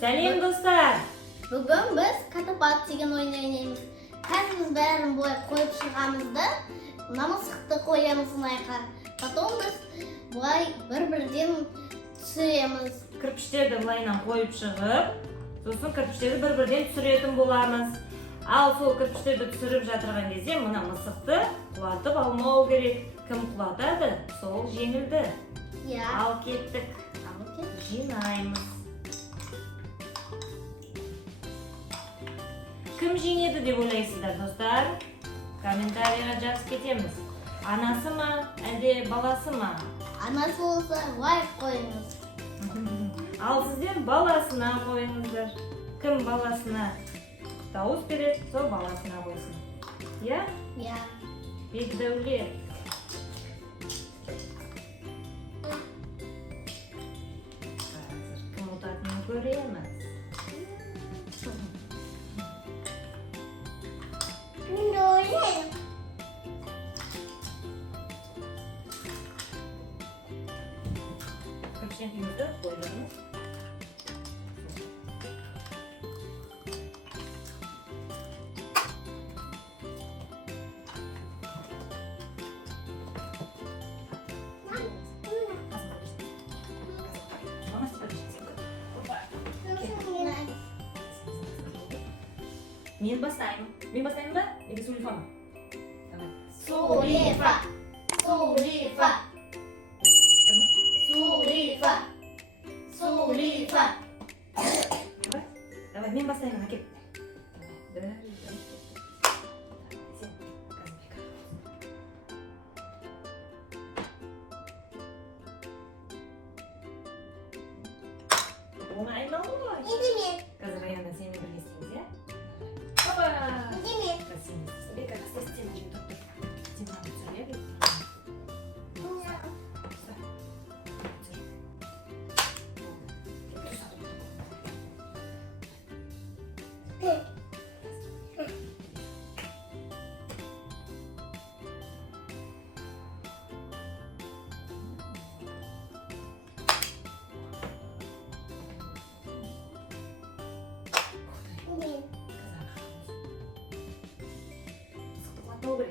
Сәлем достар. Бүгін біз катапат деген ойын ойнаймыз. Қазір біз бәрін бояп қойып шығамыз да, намысықты қоямыз мынайға. Потом біз бұлай бір-бірден түсіреміз. Кірпіштерді былайынан қойып шығып, сосын кірпіштерді бір-бірден түсіретін боламыз. Ал сол кірпіштерді түсіріп жатырған кезде мына мысықты құлатып алмау керек. Кім құлатады, сол жеңілді. Ал кеттік. Жинаймыз. Кім жеңеді деп ойлайсыздар, достар? Комментарийға жазып кетеміз. Анасы ма, әлде баласы ма? Анасы болса, лайк қойыңыз. Ал сіздер баласына қойыңыздар. Кім баласына дауыс береді, сол баласына қойсын. Иә? Иә. Бекдәулет. Қазір кім ұтатынын көреміз. Мен де ойлаймын. Кірпіштерімізді қойдыңыз. Мен бастаймын. Мен бастаймын ба? Неге Сулифа ма? Сулифа. Сулифа. Сулифа. Сулифа. Давай, мен бастаймын, әкеп. Оңай ма ғой? Енді мен. Қазір Аяна сені бірлесіңіз, иә? Енді мен. Бека, сен жерге тоқтыр. Сен маған түсір, иә? Добре.